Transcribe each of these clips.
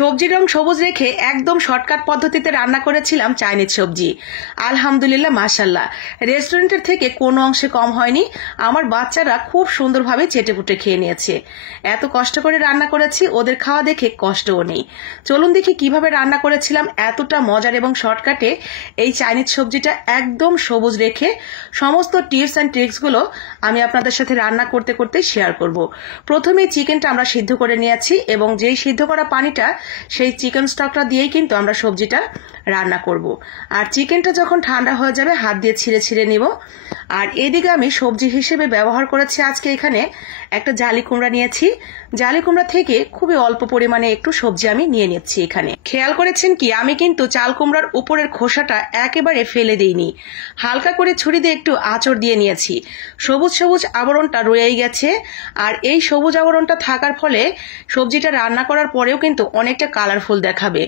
সবজির রং সবুজ রেখে একদম শর্টকাট পদ্ধতিতে রান্না করেছিলাম চাইনিজ সবজি। আলহামদুলিল্লাহ, মাশাল্লাহ, রেস্টুরেন্টের থেকে কোনো অংশে কম হয়নি। আমার বাচ্চারা খুব সুন্দরভাবে চেটেপুটে খেয়ে নিয়েছে। এত কষ্ট করে রান্না করেছি, ওদের খাওয়া দেখে কষ্টও নেই। চলুন দেখি কিভাবে রান্না করেছিলাম এতটা মজার এবং শর্টকাটে এই চাইনিজ সবজিটা একদম সবুজ রেখে। সমস্ত টিপস অ্যান্ড ট্রিক্সগুলো আমি আপনাদের সাথে রান্না করতে করতে শেয়ার করব। প্রথমে চিকেনটা আমরা সিদ্ধ করে নিয়েছি এবং যেই সিদ্ধ করা পানিটা, সেই চিকেন স্টকটা দিয়েই কিন্তু আমরা সবজিটা রান্না করব। আর চিকেনটা যখন ঠান্ডা হয়ে যাবে হাত দিয়ে ছিঁড়ে ছিঁড়ে নিব। আর এদিকে আমি সবজি হিসেবে ব্যবহার করেছি আজকে এখানে একটা জালি কুমড়া নিয়েছি। জালি কুমড়া থেকে খুবই অল্প পরিমাণে একটু সবজি আমি নিয়ে নিচ্ছি। এখানে খেয়াল করেছেন কি, আমি কিন্তু চাল কুমড়ার উপরের খোসাটা একেবারে ফেলে দিইনি, হালকা করে ছুরি দিয়ে একটু আঁচড় দিয়ে নিয়েছি। সবুজ সবুজ আবরণটা রয়েই গেছে। আর এই সবুজ আবরণটা থাকার ফলে সবজিটা রান্না করার পরেও কিন্তু অনেকটা কালারফুল দেখাবে।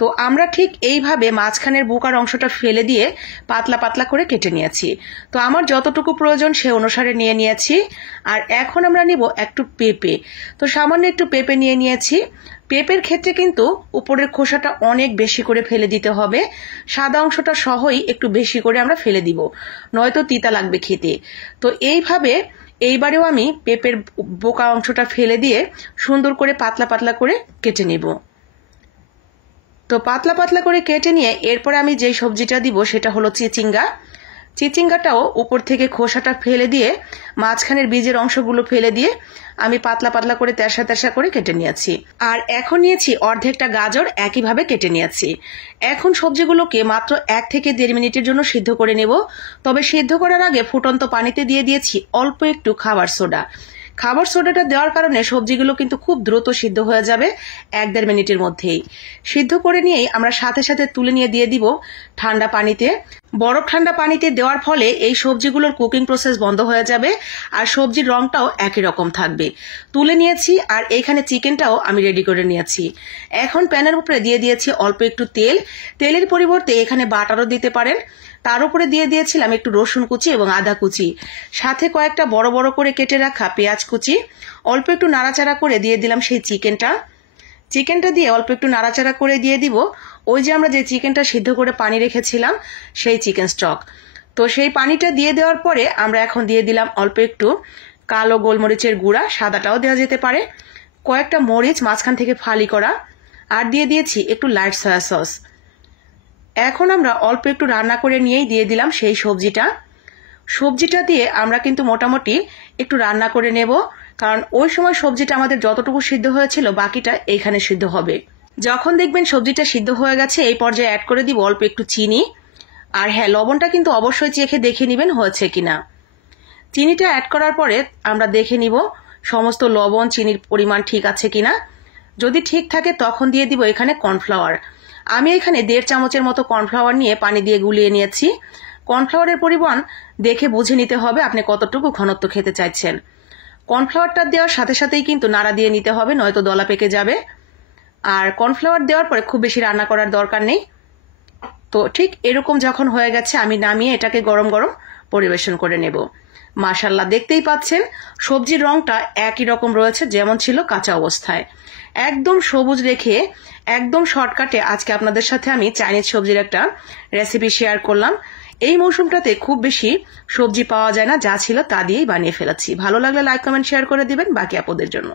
তো আমরা ঠিক এইভাবে মাঝখানের বুকার অংশটা ফেলে দিয়ে পাতলা পাতলা করে কেটে নিয়েছি। তো আমার যতটুকু প্রয়োজন সে অনুসারে নিয়ে নিয়েছি। আর এখন আমরা নিব একটু পেঁপে। তো সামান্য একটু পেঁপে নিয়ে নিয়েছি। পেঁপের ক্ষেত্রে কিন্তু উপরের খোসাটা অনেক বেশি করে ফেলে দিতে হবে, সাদা অংশটা সহই একটু বেশি করে আমরা ফেলে দিব, নয়তো তিতা লাগবে খেতে। তো এইবারেও আমি পেঁপের বোকা অংশটা ফেলে দিয়ে সুন্দর করে পাতলা পাতলা করে কেটে নিব। তো পাতলা পাতলা করে কেটে নিয়ে এরপরে আমি যেই সবজিটা দিব সেটা হলো চিচিঙ্গা। চিচিঙ্গাটাও উপর থেকে খোসাটা ফেলে দিয়ে মাঝখানের বীজের অংশগুলো ফেলে দিয়ে আমি পাতলা পাতলা করে তেরসা তেরসা করে কেটে নিয়েছি। আর এখন নিয়েছি অর্ধেকটা গাজর, একইভাবে কেটে নিয়েছি। এখন সবজিগুলোকে মাত্র 1 থেকে 1.5 মিনিটের জন্য সিদ্ধ করে নেব। তবে সিদ্ধ করার আগে ফুটন্ত পানিতে দিয়ে দিয়েছি অল্প একটু খাবার সোডা। খাবার সোডাটা দেওয়ার কারণে সবজিগুলো কিন্তু খুব দ্রুত সিদ্ধ হয়ে যাবে 1-1.5 মিনিটের মধ্যেই। সিদ্ধ করে নিয়েই আমরা সাথে সাথে তুলে নিয়ে দিয়ে দিব ঠান্ডা পানিতে। বরফ ঠান্ডা পানিতে দেওয়ার ফলে এই সবজিগুলোর কুকিং প্রসেস বন্ধ হয়ে যাবে আর সবজির রংটাও একই রকম থাকবে। তুলে নিয়েছি আর এইখানে চিকেনটাও আমি রেডি করে নিয়েছি। এখন প্যানের উপরে দিয়ে দিয়েছি অল্প একটু তেল। তেলের পরিবর্তে এখানে বাটারও দিতে পারেন। তার উপরে দিয়ে দিয়েছিলাম একটু রসুন কুচি এবং আদা কুচি, সাথে কয়েকটা বড় বড় করে কেটে রাখা পেঁয়াজ কুচি। অল্প একটু নাড়াচাড়া করে দিয়ে দিলাম সেই চিকেনটা দিয়ে অল্প একটু নাড়াচাড়া করে দিয়ে দিব ওই যে আমরা যে চিকেনটা সিদ্ধ করে পানি রেখেছিলাম সেই চিকেন স্টক। তো সেই পানিটা দিয়ে দেওয়ার পরে আমরা এখন দিয়ে দিলাম অল্প একটু কালো গোলমরিচের গুঁড়া, সাদাটাও দেওয়া যেতে পারে, কয়েকটা মরিচ মাঝখান থেকে ফালি করা, আর দিয়ে দিয়েছি একটু লাইট সয়া সস। এখন আমরা অল্প একটু রান্না করে নিয়েই দিয়ে দিলাম সেই সবজিটা দিয়ে আমরা কিন্তু মোটামুটি একটু রান্না করে নেব, কারণ ওই সময় সবজিটা আমাদের যতটুকু সিদ্ধ হয়েছিল বাকিটা এইখানে সিদ্ধ হবে। যখন দেখবেন সবজিটা সিদ্ধ হয়ে গেছে এই পর্যায়ে অ্যাড করে দিব অল্প একটু চিনি। আর হ্যাঁ, লবণটা কিন্তু অবশ্যই চেখে দেখে নেবেন হয়েছে কিনা। চিনিটা অ্যাড করার পরে আমরা দেখে নিব সমস্ত লবণ চিনির পরিমাণ ঠিক আছে কিনা। যদি ঠিক থাকে তখন দিয়ে দিব এখানে কর্নফ্লাওয়ার। আমি এখানে 1.5 চামচের মতো কর্নফ্লাওয়ার নিয়ে পানি দিয়ে গুলিয়ে নিয়েছি। কর্নফ্লাওয়ারের পরিমাণ দেখে বুঝে নিতে হবে আপনি কতটুকু ঘনত্ব খেতে চাইছেন। কর্নফ্লাওয়ারটা দেওয়ার সাথে সাথেই কিন্তু নাড়া দিয়ে নিতে হবে, নয়তো দলা পেকে যাবে। আর কর্নফ্লাওয়ার দেওয়ার পরে খুব বেশি রান্না করার দরকার নেই। তো ঠিক এরকম যখন হয়ে গেছে আমি নামিয়ে এটাকে গরম গরম পরিবেশন করে নেব। মাশাআল্লাহ, দেখতেই পাচ্ছেন সবজির রংটা একই রকম রয়েছে যেমন ছিল কাঁচা অবস্থায়। একদম সবুজ রেখে একদম শর্টকাটে আজকে আপনাদের সাথে আমি চাইনিজ সবজির একটা রেসিপি শেয়ার করলাম। এই মৌসুমটাতে খুব বেশি সবজি পাওয়া যায় না, যা ছিল তা দিয়েই বানিয়ে ফেলেছি। ভালো লাগলে লাইক কমেন্ট শেয়ার করে দিবেন বাকি আপুদের জন্য।